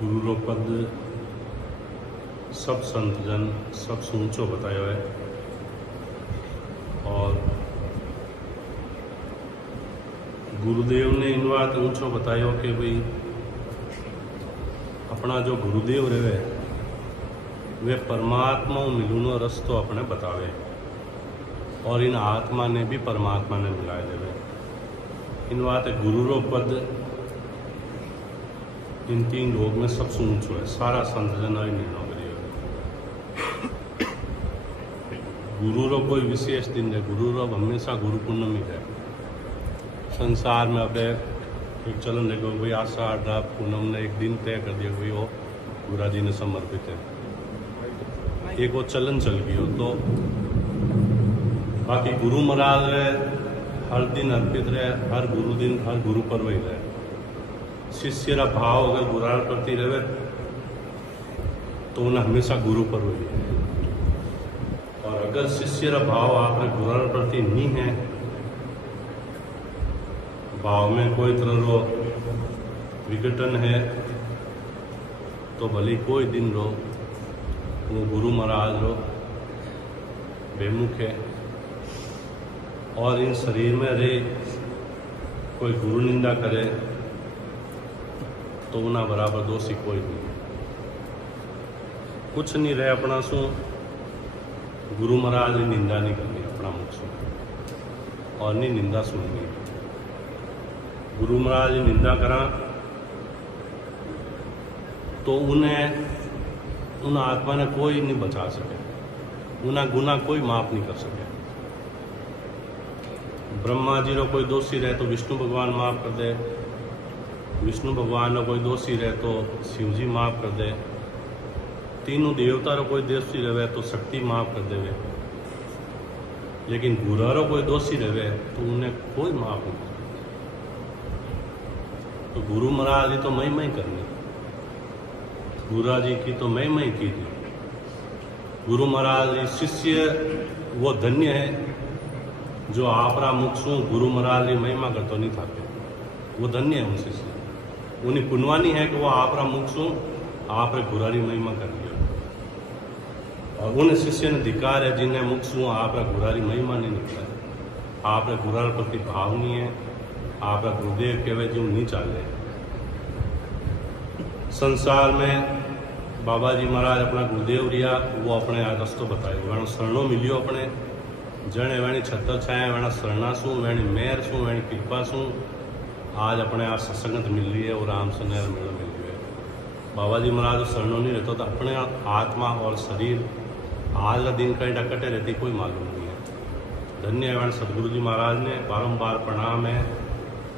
गुरु रो पद सब संत जन सब ऊंचो बतायो है। और गुरुदेव ने इन बात ऊंचो बतायो कि भाई अपना जो गुरुदेव रहे वे परमात्मा मिलूनो रस्तो अपने बतावे और इन आत्मा ने भी परमात्मा ने मिलाए देवे। इन बात गुरु रो पद इन तीन लोग में सबसे ऊंचो है। सारा संत जन निर्णय करिए। गुरु रो कोई विशेष दिन है, गुरु रो हमेशा गुरु पूर्णमी है। संसार में अब एक चलन देखो भाई आषाढ़ पूनम ने एक दिन तय कर दिया भाई वो गुरा जी ने समर्पित है, एक वो चलन चल गई हो। तो बाकी गुरु महाराज रहे हर दिन अर्पित रहे, हर गुरु दिन हर गुरु पर्व ही रहे। शिष्य रा भाव अगर गुरार प्रति रहे तो उन्हें हमेशा गुरु पर्व ही है। और अगर शिष्य रा भाव आपने गुरार प्रति नहीं है, भाव में कोई तरह रो विघटन है, तो भले कोई दिन रो वो गुरु महाराज रो बेमुख है। और इन शरीर में रहे कोई गुरु निंदा करे तो उना बराबर दोषी कोई नहीं है। कुछ नहीं रहे अपना सु गुरु महाराज की निंदा नहीं करनी अपना मुख सु और नहीं निंदा सुननी। गुरु महाराज की निंदा करा तो उन्हें उन आत्मा ने कोई नहीं बचा सके, उन्हें गुना कोई माफ नहीं कर सके। ब्रह्मा जी रो कोई दोषी रहे तो विष्णु भगवान माफ कर दे, विष्णु भगवान रो कोई दोषी रहे तो शिव जी माफ कर दे, तीनों देवता रो कोई दोषी रहे तो शक्ति माफ कर देवे। लेकिन गुरु रो कोई दोषी रहे तो उन्हें कोई माफ नहीं। तो गुरु महाराज तो महिमा ही करनी, गुरु जी की तो महिमा ही की थी। गुरु महाराज शिष्य वो धन्य है जो आपरा मुख सु गुरु महाराज की महिमा करतो नहीं था, वो धन्य है। उन शिष्य उन्हें पुनवानी है कि वो आपरा मुख सु आप गुरारी महिमा कर लियो। और उन शिष्य ने धिकार है जिन्हें मुख सु आपरा गुरारी महिमा नहीं निकला, आप गुरार प्रति भाव नहीं है, आप गुरुदेव कहवे जो नहीं चाले। संसार में बाबा जी महाराज अपना गुरुदेव रिया, वो अपने रस्तो बताए वह शरणों मिलियो अपने जने वेणी छत्र छाया वेणा शरणा सू वेणी मेहर सू वेणी कृपा सू आज अपने आप सत्संगत मिल रही है और राम से नहर मिल रही है। बाबा जी महाराज शरणों नहीं रहता तो अपने आत्मा और शरीर आज का दिन कहीं डकटे रहती कोई मालूम नहीं है। धन्य है सदगुरु जी महाराज ने बारंबार प्रणाम है,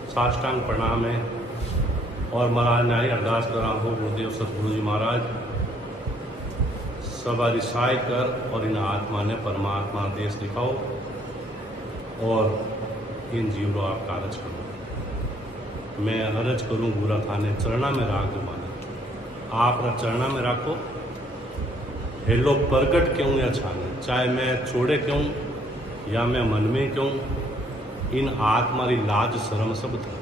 साष्टांग प्रणाम है। और महाराज ने आई अरदास करा हो गुरुदेव सतगुरु जी महाराज सवारी सहाय कर और इन आत्मा ने परमात्मा देश दिखाओ और इन जीवों आप कारज करो। मैं अर्ज करूं गुरा थाने चरणा में राख दो माने, आप चरणा में राखो। हेलो प्रगट क्यों या छाने, चाहे मैं छोड़े क्यों या मैं मन में क्यों, इन आत्मा की लाज शर्म सब था।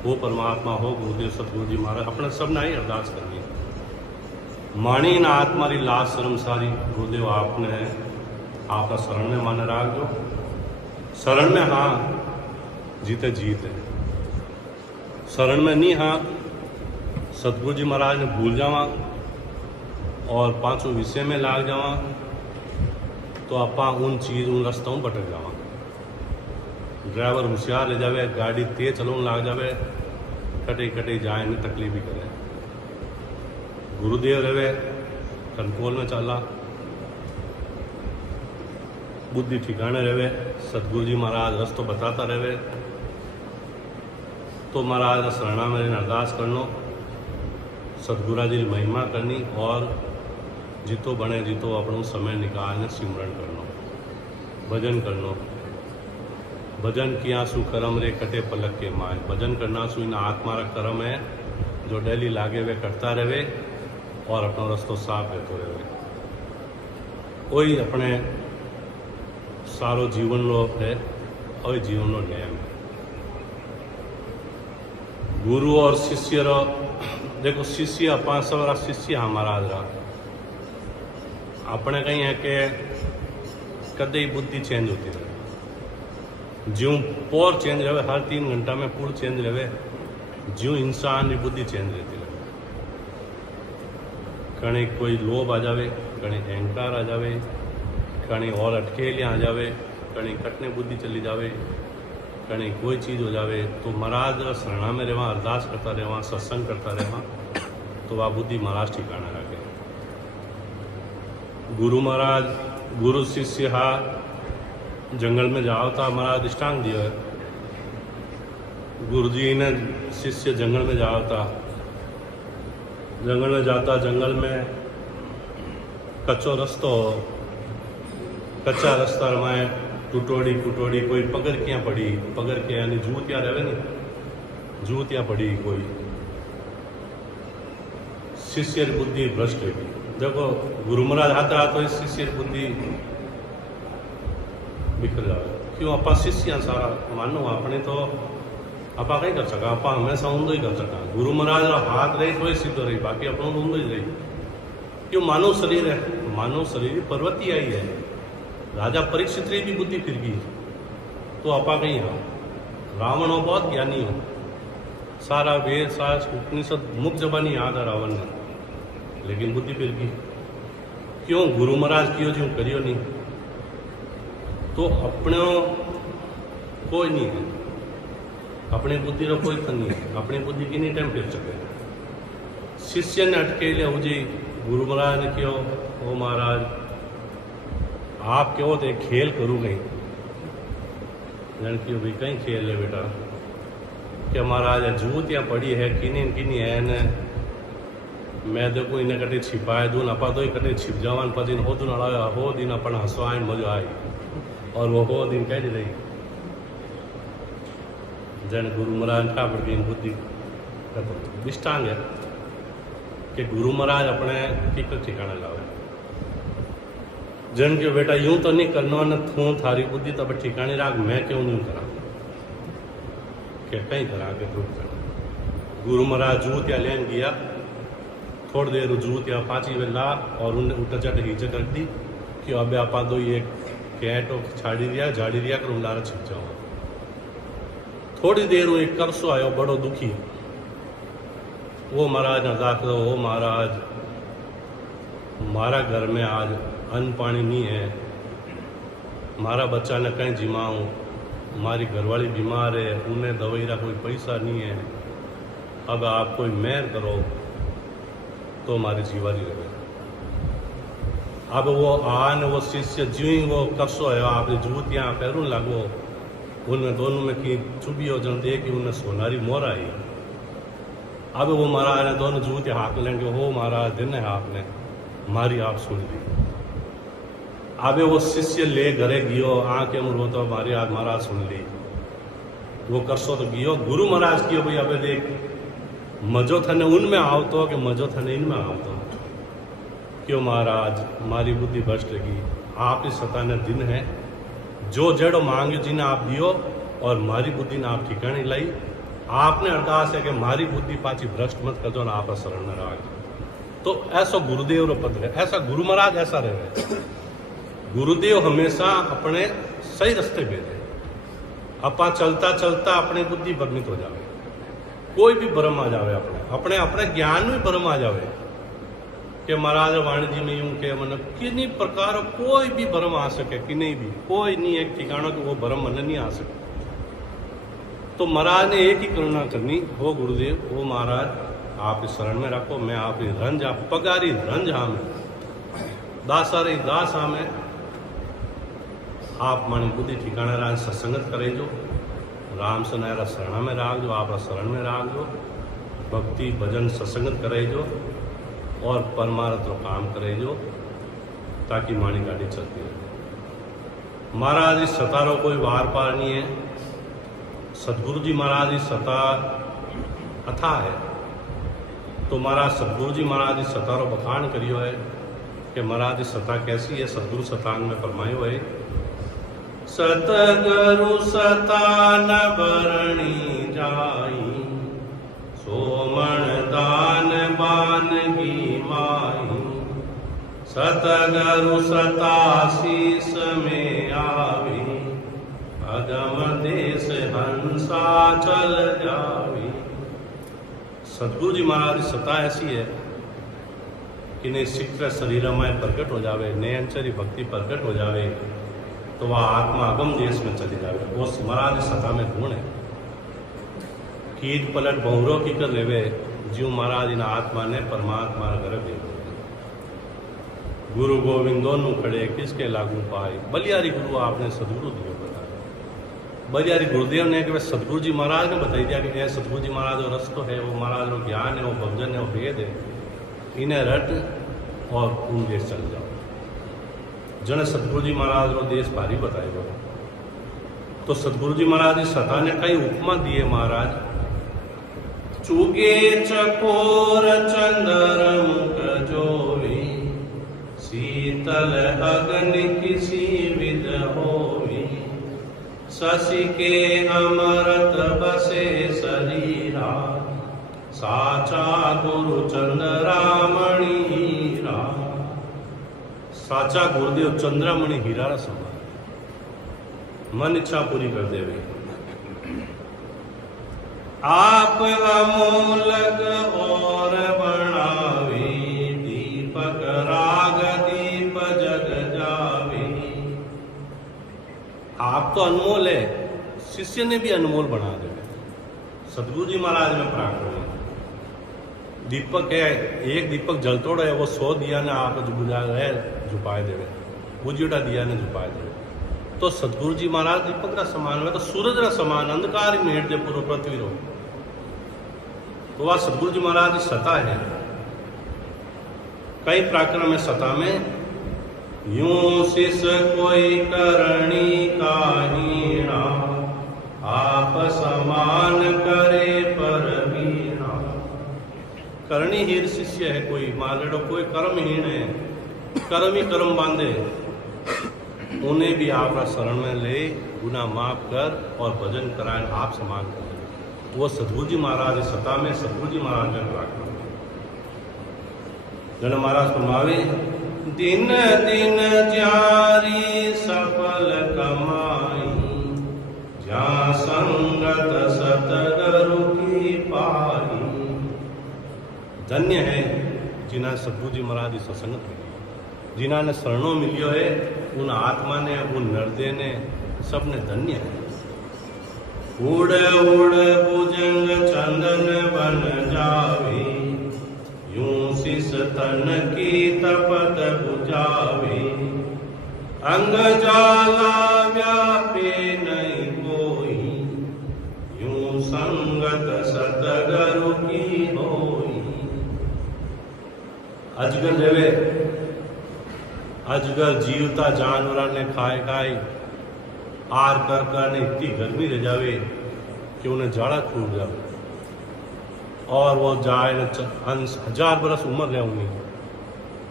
वो परमात्मा हो गुरुदेव सतगुरु जी महाराज अपने सब ने ही अरदास करनी है। मानी इन आत्मा की लाज शर्म सारी गुरुदेव आपने आपका शरण में माने राख दो। शरण में हाँ जीते जीत है, शरण में नहीं हाँ सतगुरु जी महाराज ने भूल जावा और पांचों विषय में लाग जावा तो आपा उन चीज उन रास्तों में भटक जावा। ड्राइवर होशियार ले जावे, गाड़ी तेज चलाने लाग जावे, कटे कटे जाए में तकलीफ ही करे। गुरुदेव रहे कंट्रोल में चला, बुद्धि ठिकाने रहे, सतगुरु जी महाराज रस्तो बताता रहे तो महाराज का शरणा में अरदास करनो, सतगुरु जी की महिमा करनी और जितो बने जितो अपनो समय निकालने सिमरण करनो, भजन करनो। भजन किया सु कर्म रे कटे पलक के माए, भजन करना सु इन आत्मा रा कर्म है जो डेली लागे वे करता रहे और अपना रस्तो साफ रहते रहे। वही अपने सारो जीवन लो है और जीवन लो नियम है। गुरु और शिष्य देखो शिष्य अपना सवरा शिष्य हमारा रहा अपने कहीं है कि कदे ही बुद्धि चेंज होती रहे ज्यों पोर चेंज रहे हर 3 घंटा में पूर चेंज रहे ज्यों इंसान की बुद्धि चेंज रहती रहे कहीं कोई लोभ आ जावे कहीं अहंकार आ जावे कहीं और अटकेलियाँ आ जावे कहीं कटने बुद्धि चली जावे कहीं कोई चीज़ हो जावे तो महाराज शरणा में रहवा अरदास करता रहवा सत्संग करता रहवा तो वह बुद्धि महाराज ठिकाना रखे गुरु महाराज गुरु शिष्य हा जंगल में जाओ था महाराज दृष्टांत दिया है गुरु जी ने शिष्य जंगल में जाओ था जंगल में जाता जंगल में कच्चो रस्तो कच्चा रास्ता में टूटोड़ी कुटोड़ी कोई पगरकियाँ पड़ी पगरके यानी जूतियाँ रहे नहीं जूतियाँ पड़ी कोई शिष्य की बुद्धि भ्रष्ट होगी देखो गुरु महाराज आता तो इस शिष्य की बुद्धि बिखर जाए क्यों आप शिष्य सारा मानो अपने तो आप कहीं कर सका आप हमेशा ऊंधो ही कर सका गुरु महाराज हाथ रही तो ही सिद्ध रही बाकी अपनों तो ऊंधो ही रही क्यों मानव शरीर है मानव शरीर पर्वती आई है राजा परीक्षित री भी बुद्धि फिर गई तो आपा कहीं हाँ रावण हो बहुत ज्ञानी हो सारा वेद सारा उपनिषद मुख जबानी याद है रावण ने लेकिन बुद्धि फिर गई क्यों गुरु महाराज कियो जो करियो नहीं तो अपने कोई नहीं है अपनी बुद्धि रो कोई तो नहीं है अपनी बुद्धि की नहीं टाइम फिर सके शिष्य ने अटके लिया मुझे गुरु महाराज ने क्यों ओ महाराज आप क्यों तो खेल करूँ कहीं जन क्यों भी कहीं खेल है बेटा क्या महाराज जूतियाँ पड़ी है किनी है न मैं देखो इन्हें कटे छिपाए दून अपा तो कटे छिप जावान पर दिन हो दून अड़ा हो दिन अपन हंसवाए मजा आई और वो हो दिन कह रही जन गुरु महाराज का पड़ गई बुद्धि दृष्टांग है कि गुरु महाराज अपने टिकट ठिकाना लावे जन के बेटा यूं तो नहीं करना न थू थारी बुद्धि तब ठिकाने राग मैं क्यों नहीं करा क्या कहीं करा के दुख कर गुरु महाराज जूतिया लेन गया थोड़ी देर जूतिया पाची वेला और उन्हें उठा चट हिचक रख दी कि अब आपा दो ये कैटो छाड़ी दिया झाड़ी दिया कर उंडारा छिप जाओ थोड़ी देर वो एक करसो आयो बड़ो दुखी वो महाराज ने दाखिल हो महाराज मारा घर में आज अन्न पानी नहीं है मारा बच्चा ने कहीं जिमाऊँ हमारी घरवाली बीमार है उन्हें दवाई का कोई पैसा नहीं है अब आप कोई मेहर करो तो हमारी जीवारी रहे अब वो आन वो शिष्य ज्यों ही वो कसो है आपने जूतियाँ पैरों लगो उनमें दोनों में की चुभी हो जन दे कि उन्हें सोनारी मोर आई अब वो महाराज ने दोनों जूतियाँ हाथ लेंगे हो महाराज दिन है आपने मारी आप सुन ली आबे वो शिष्य ले घरे गियो आके मुरो तो मारी आज महाराज सुन ली वो करसो तो गियो गुरु महाराज कियो भाई अबे देख मजो थने उनमें आवतो कि मजो थने इनमें आवतो क्यों महाराज मारी बुद्धि भ्रष्ट रही आप इस सताने दिन है जो जड़ो मांगे जिन्हें आप दियो और मारी बुद्धि ने आप ठिकाने लाई आपने अरदास है कि मारी बुद्धि पाची भ्रष्ट मत कर दो ना आप शरण में राग तो ऐसा गुरुदेव रो पद है ऐसा गुरु महाराज ऐसा रहे गुरुदेव हमेशा अपने सही रास्ते पे रहे अपा चलता चलता अपनी बुद्धि भ्रमित हो जावे कोई भी भ्रम आ जावे अपने अपने अपने ज्ञान में भ्रम आ जावे कि महाराज वाणी जी में यूं के मन किन्हीं प्रकार कोई भी भ्रम आ सके कि नहीं भी कोई नहीं एक ठिकाना कि वो भ्रम मन नहीं आ सके तो महाराज ने एक ही करुणा करनी हो गुरुदेव वो महाराज आप इस शरण में रखो मैं आप रंज आप पगारी रंज हाँ में दासारी दास हाँ में आप मानी बुद्धि ठिकाना राज सत्संगत करे जो राम से नायरा शरण में राग जो आप शरण में राग जो भक्ति भजन सत्संगत करे जो और परमार्थ काम करे जो ताकि मानी गाड़ी चलती रहे महाराज इस सतारो कोई वार पार नहीं है सतगुरु जी महाराज इस सता अथा है तो महाराज सतगुरु जी महाराज इस सतारो बखान करियो है कि महाराज इस सता कैसी है सतगुरु सतान में फरमायो है सतगुरु सतान बरणी जाई सोमण दान सतगुरु सताशीष में आवी, अगम देश हंसा चल जावी। सतगुरु जी महाराज की सता ऐसी है कि ने शीघ्र शरीर में प्रकट हो जावे, नयनचरी भक्ति प्रकट हो जावे तो वह आत्मा अगम देश में चली जावे। वो महाराज सता में गुण है। कीट पलट बहुरो की कर लेवे, जीव महाराज इन आत्मा ने परमात्मा गर्भ दे। गुरु गोविंद दोनों खड़े किसके लागू पाए, बलियारी गुरु आपने सदगुरु दियो बताया। बलियारी गुरुदेव ने कि सतगुरु जी महाराज ने बताई दिया कि यह सतगुरु जी महाराज वो रस्तो है, वो महाराज वो ज्ञान है, वो भजन है, वो वेद है, इन्हें रट और उन देश चल जाओ। जन सतगुरु जी महाराज वो देश भारी बताएगा। तो सतगुरु जी महाराज इस सता ने कई उपमा दिए महाराज। चुगे चकोर चंद्र मुख जोवी, शीतल अग्नि किसी विद होवी, शशि के अमृत बसे शरीरा, साचा गुरु चंद्रामणि हीरा। साचा गुरुदेव चंद्रामणि हीरा समान, मन इच्छा पूरी कर देवे। आप अमोलक और बनावे, दीपक राग दीप जग जावे। आप तो अनमोल है, शिष्य ने भी अनमोल बना देवे। सतगुरु जी महाराज में प्राण है। दीपक है, एक दीपक जलतोड़ है, वो 100 दिया ने आप बुझा है झुपाए देवे, बुझियोटा दिया ने झुपाए देवे। तो सतगुरु जी महाराज दीपक का समान है, तो सूरज का समान अंधकार में हेट दे पूरा पृथ्वी रो। तो वह सतगुरु जी महाराज की सता है। कई प्रकरण में सता में यूं शिष कोई करणी काहीणा, आप समान करे पर वीणा। करणी हीर शिष्य है कोई, मालड़ो कोई कर्महीन है, कर्म ही कर्म बांधे, उन्हें भी आप शरण में ले, गुनाह माफ कर और भजन कराए, आप समान कर। वो सतगुरु जी महाराज सता में सतगुरु जी महाराज ने प्रार्थना जन महाराज फरमावे, दिन दिन जारी सफल कमाई, जहाँ संगत सतगुरु की पाई। धन्य है जिन्हें सतगुरु जी महाराज की सत्संगत मिली, जिन्हें ने शरणों मिलियो है, उन आत्मा ने, उन नरदे ने, सबने धन्य है। उड़ उड़ भुजंग चंदन बन जावे, यूं शिष तन की तपत बुझावे। अंग जाला व्यापे नहीं कोई, यूं संगत सतगुरु की होई। अजगर लेवे, अजगर जीवता जानवर ने खाए खाए आर कर कर ने इतनी गर्मी रह जावे कि उन्हें जाड़ा छूट जावे, और वो जाए 1000 बरस उम्र रहे होंगी,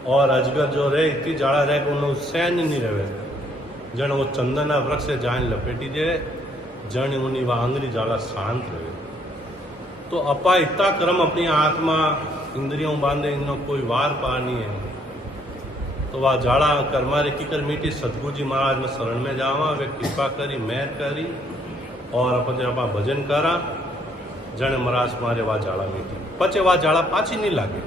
और अजगर जो रहे इतनी जाड़ा रहे कि उन्हें सहन नहीं रहे। जन वो चंदन वृक्ष से जान लपेटी दे, जन उन्हीं वह आंगरी जाड़ा शांत रहे। तो अपा इतना कर्म अपनी आत्मा इंद्रियों बांधे, इनो कोई वार पार नहीं है। तो वह जाड़ा कर्मा रे की कर मीठी सतगुरु जी महाराज में शरण में जावा, वे कृपा करी, मेहर करी, और अपन आप भजन करा, जन महाराज मारे वह जाड़ा मीठी, पचे वह जाड़ा पाची नहीं लागे।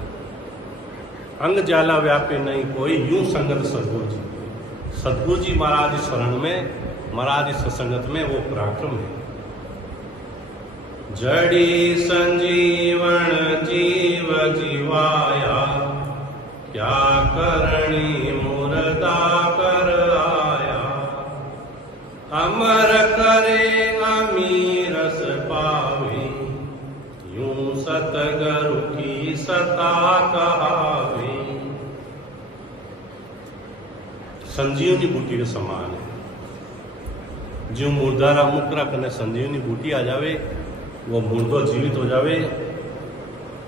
अंग जाला व्यापे नहीं कोई, यूं संगत सतगुरु जी। सतगुरु जी महाराज शरण में, महाराज सत्संगत में वो पराक्रम है। जड़ी संजीवन जीव जीवाया, क्या करणी मुर्दा कर आया। अमर करे अमीरस पावे, यूं सतगुरु की सता कहावे। संजीवनी बूटी के समान है। जो मुर्दारा मुकरा कने संजीवनी बूटी आ जावे, वो मुर्दो जीवित हो जावे।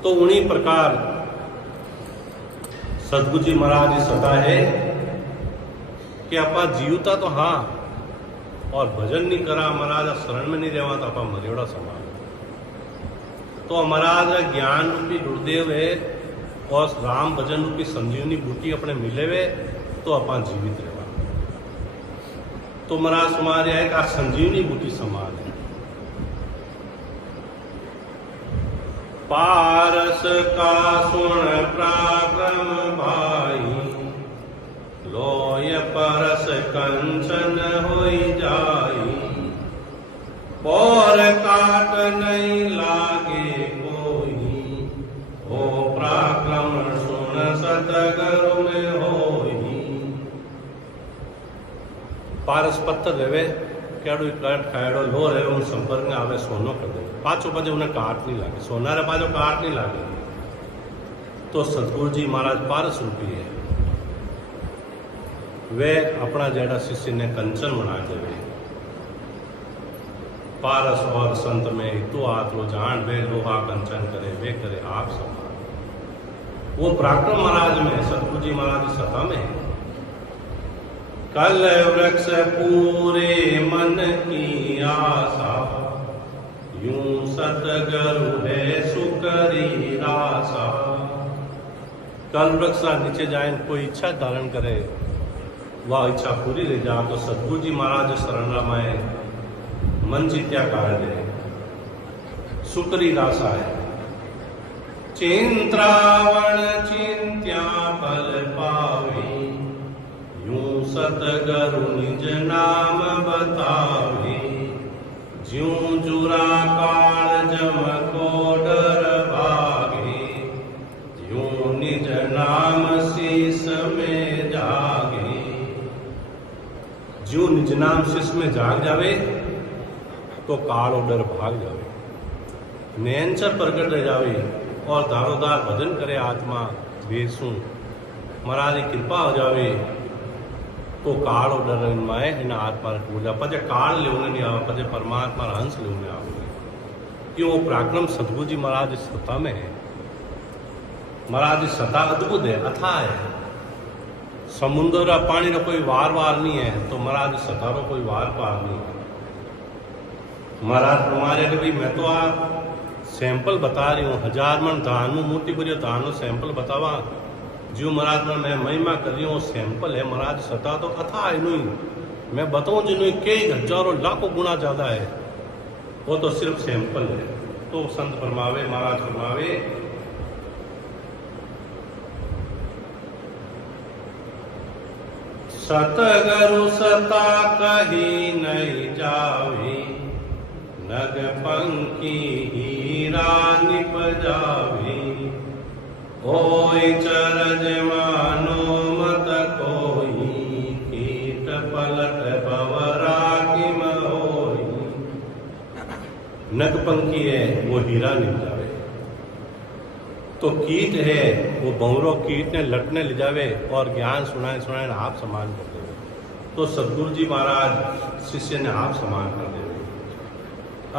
तो उन्हीं प्रकार सतगुरु जी महाराज की सता है कि आपा जीवता तो हाँ, और भजन नहीं करा, महाराज शरण में नहीं रहवा तो आपा मरेड़ा समान। तो महाराज ज्ञान रूपी गुरुदेव है, और राम भजन रूपी संजीवनी बूटी अपने मिले वे तो अपन जीवित रहे। तो महाराज समाज है कि संजीवनी बूटी समान है। पारस का सुन पराक्रम भाई, लोय परस कंचन होई जाई, और काट नहीं लागे कोई, ओ पराक्रम सुन सतगुरु में होई। पारस पत्थर रेवे केड़ो काट खायड़ो लो रे उन संपर्क में आवे सोनो कर दे पाछो बजे उन्हें काट नहीं लागे, सोना रे पाछो काट नहीं लागे। तो सतगुरु जी महाराज पारस रूपी है, वे अपना जेड़ा शिष्य ने कंचन बना देवे। पारस और संत में तो आत्रो जान, वे लोहा कंचन करे वे करे आप समान। वो पराक्रम महाराज में, सतगुरु जी महाराज की सभा में है। कल वृक्ष पूरे मन की आशा, यूं सतगुरु है सुकरी रासा। कल वृक्ष नीचे जाए कोई इच्छा धारण करे, वह इच्छा पूरी रह जा। तो सतगुरु जी महाराज शरण रामाए मन जीत्या कार्य दे सुकरी रासा है। चिंत्रावण चिंत्या फल पावे, यूं सतगुरु निज नाम बतावे। ज्यों जुरा काल जम को डर भागे, यूं निज नाम शीस में जागे। ज्यों निज नाम शीस में जाग जावे तो काल और डर भाग जावे। नयनचर प्रकट रह जावे और दारोदार भजन करे आत्मा बेसू, महाराज की कृपा हो जावे तो काल और डर माए इन आत्मा टूट जा। पजे काल ले नहीं आवे, पजे परमात्मा हंस ले आवे। क्यों वो पराक्रम सतगुरु जी महाराज की सत्ता में है। महाराज की सत्ता अद्भुत है, अथाह है। समुद्र का पानी का कोई वार वार नहीं है, तो महाराज की सत्ता का कोई वार पार नहीं है। महाराज हमारे के भी मैं तो सैंपल बता रही हूँ, 1000 मन धान में मोटी बड़ी धान सैंपल बतावा जो महाराज में मैं महिमा कर रही हूँ सैंपल है। महाराज सता तो अथा है नहीं, मैं बताऊँ जिन्होंने कई हजारों लाखों गुना ज्यादा है, वो तो सिर्फ सैंपल है। तो संत फरमावे, महाराज फरमावे, सतगुरु सता कही नहीं जावे, नग पंखी हीरा निप जावे। ओय चरज मानो मत कोई, कीट पलट भवरा किम होई। नग पंखी है वो हीरा निप जावे, तो कीट है वो बहुरो कीट ने लटने ले जावे और ज्ञान सुनाए सुनाए आप समान कर देवे। तो सतगुरु जी महाराज शिष्य ने आप समान कर देवे।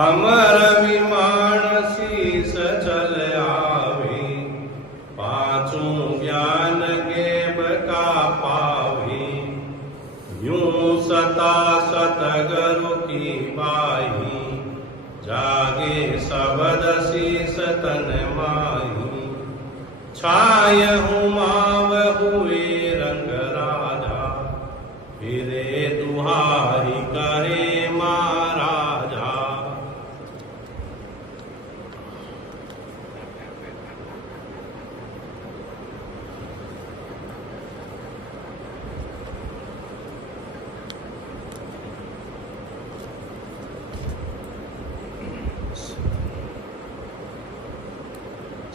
अमर विमान शीस चल आवे, पांचों ज्ञान गेब का पावे। यूं सता सतगुरु की बाई, जागे सबद शीस तन माई। छाय हुमाव हुए रंग राजा, फिरे दुहाई करे महाराजा।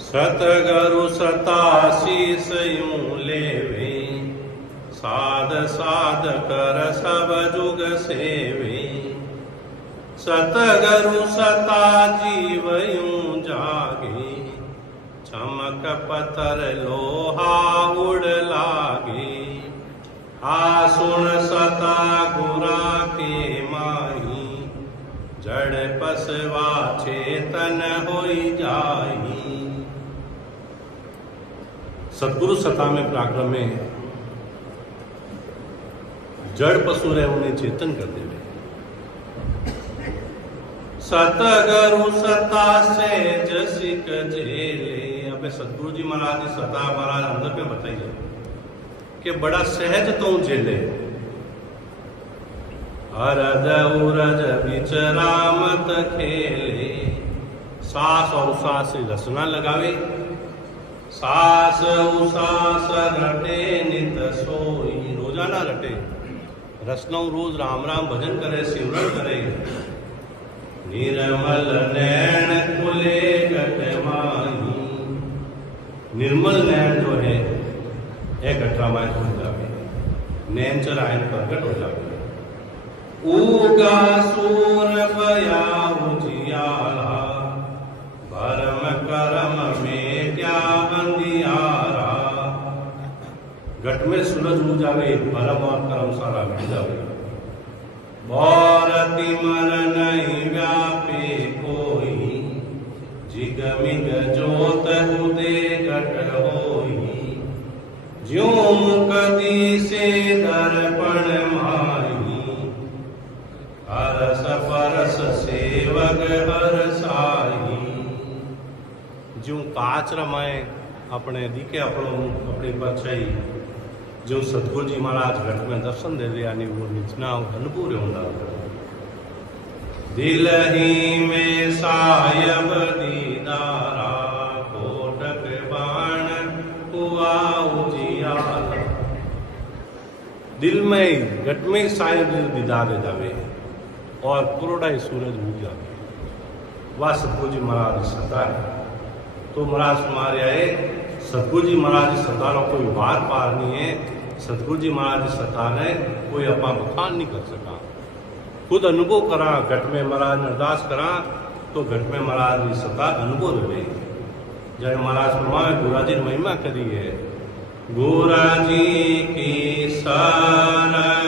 सतगुरु सताशीष यूं लेवे, साध साध कर सब जुग सेवे। सतगुरु सता जीव यूं जागे, चमक पत्थर लोहा उड़ लागे। आसुन सता गुरा के माही, जड़ पसवा चेतन होई जाई। सतगुरु सता में पराक्रम में जड़ पशु रहे उन्हें चेतन कर देवे। सतगुरु सता से जसिक जेले, पे सतगुरु जी महाराज की सता महाराज अंदर में बताइए कि बड़ा सहज तो झेले। अरज उरज बिच रामत खेले, सास और उसास से रसना लगावे, सास उसास रटे नित सोई, रोजाना रटे रसना रोज राम राम भजन करे, सिमरन करे। निर्मल नैन खुले गट माही, निर्मल नैन जो है एक गठरामायण हो जावे, नैन चरायन प्रकट हो जावे। उगा सूर बया उजियारा, भरम करम में क्या अंधियारा। घट में सूरज उग जावे, भरम और करम सारा मिट जावे। बौरति मर नहीं व्यापे कोई, जिग मिग जोत हुदे घट होई। ज्यों मुक्ति से दर्पण माही, हरस परस सेवक हरसाई। ज्यों काच रमाए अपने दिखे अपनी परछाई, जो सतगुरु जी महाराज घट में दर्शन दे दे, यानी वो निचना अनुभूर होता। दिल ही में सायब दीदारा, कोटक बाण हुआ उजियारा। दिल में घट में सायब दीदार दे जावे और करोड़ा ही सूरज उग जावे। वह सतगुरु जी महाराज सता है। तो महाराज तुम्हारे आए सतगुरु जी महाराज की सता रो कोई बार पार नहीं है। सतगुरु जी महाराज की सता ने कोई अपना बखान नहीं कर सका। खुद अनुभव करा, घट में महाराज अरदास करा तो घट में महाराज की सता अनुभव रहे। जब महाराज फरमाए गुरा जी महिमा करी है, गुरा जी की सरवर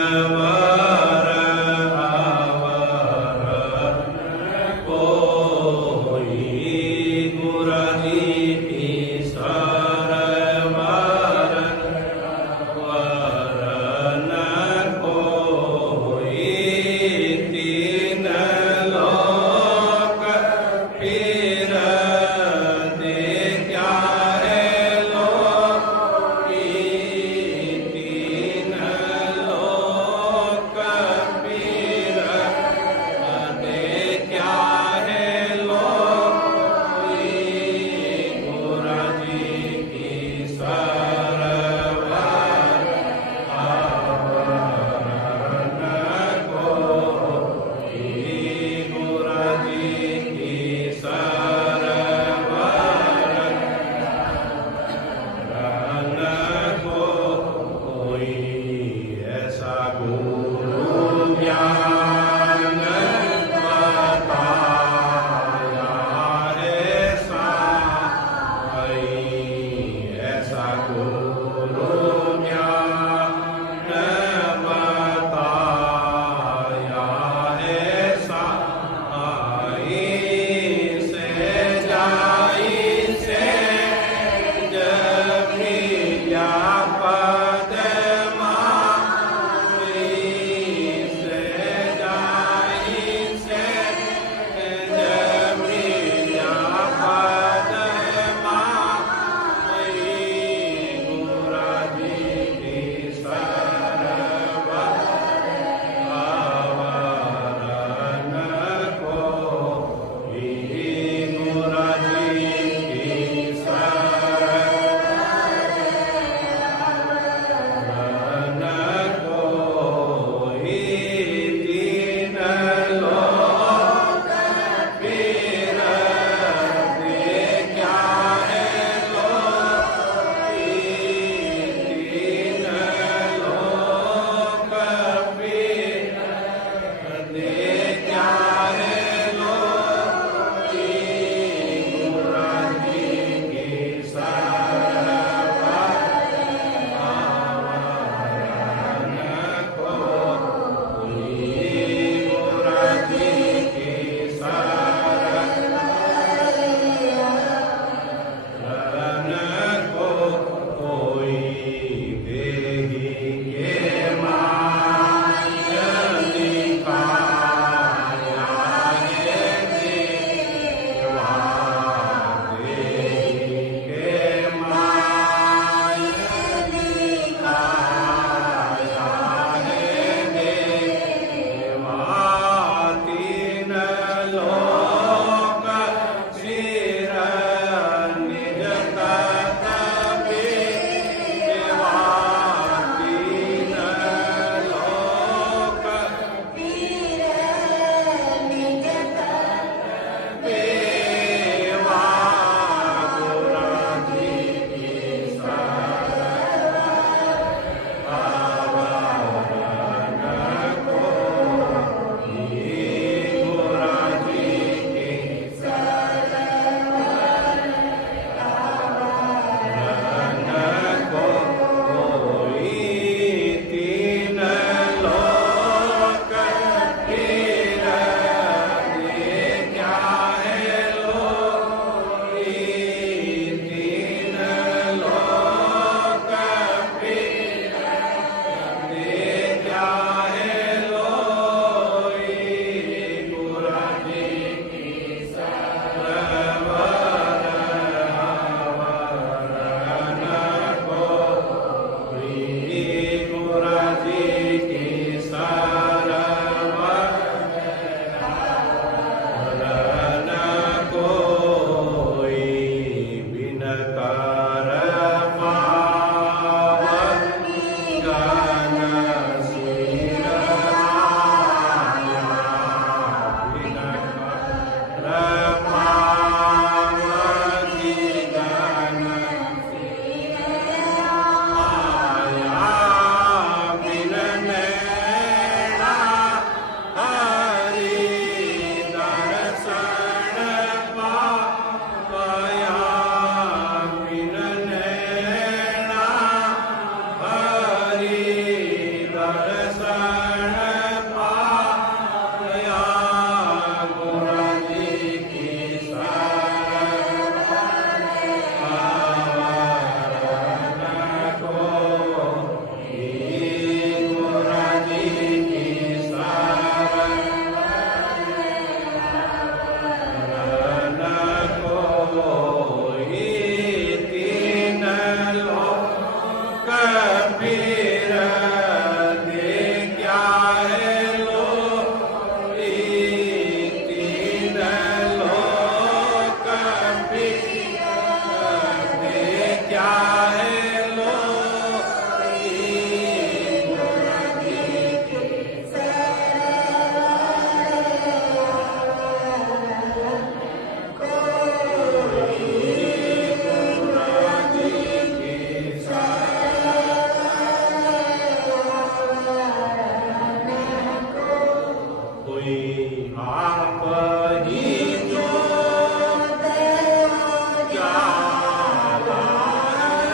कर पावनी गन सिर आया, बिन कर पावनी गन सिर आया, बिन नैना हरि दर्शन पाया, बिन नैना हरि दर्शन पाया, गुरु जी की शरण को, गुरु जी की शरण कोई, तीन लोक पीर दे क्या है लोई, तीन लोक पीर दे क्या है लोई, गुरु जी की कोई आप ही जो जाला है,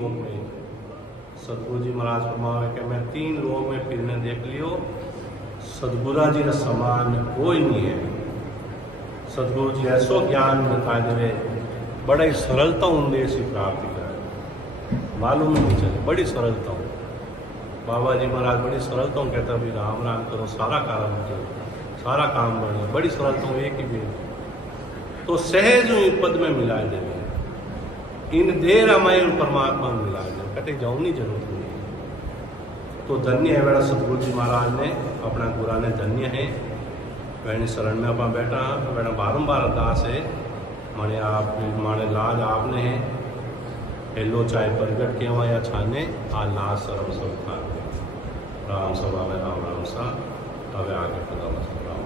लोग में सतगुरु जी महाराज फरमावे कि मैं 3 लोग में फिरने देख लियो, सतगुरा जी का समान कोई नहीं है। सतगुरु जी ऐसो ज्ञान बता देवे, बड़ा ही सरलता होंगे इसी प्राप्ति कर, मालूम नहीं चले, बड़ी सरलता हो। बाबा जी महाराज बड़ी सरलता कहता भी राम राम करो, सारा काम करो, सारा काम बढ़े, बड़ी सरलता एक ही बेर तो सहज हुई पद में मिला देवे, इन देर हमारे परमात्मा में मिला दे, कटे जाऊनी जरूरत नहीं। तो धन्य है बेड़ा सतगुरु जी महाराज ने, अपना गुरा ने धन्य है, वैनी शरण में अपना बैठा बेड़ा बारंबार अरदास है, माने आप माने लाज आपने है, हेलो चाहे प्रगट के वहाँ या छाने आ लाज सर्व सब था राम सभा में राम राम सा, अब आगे खुदा राम।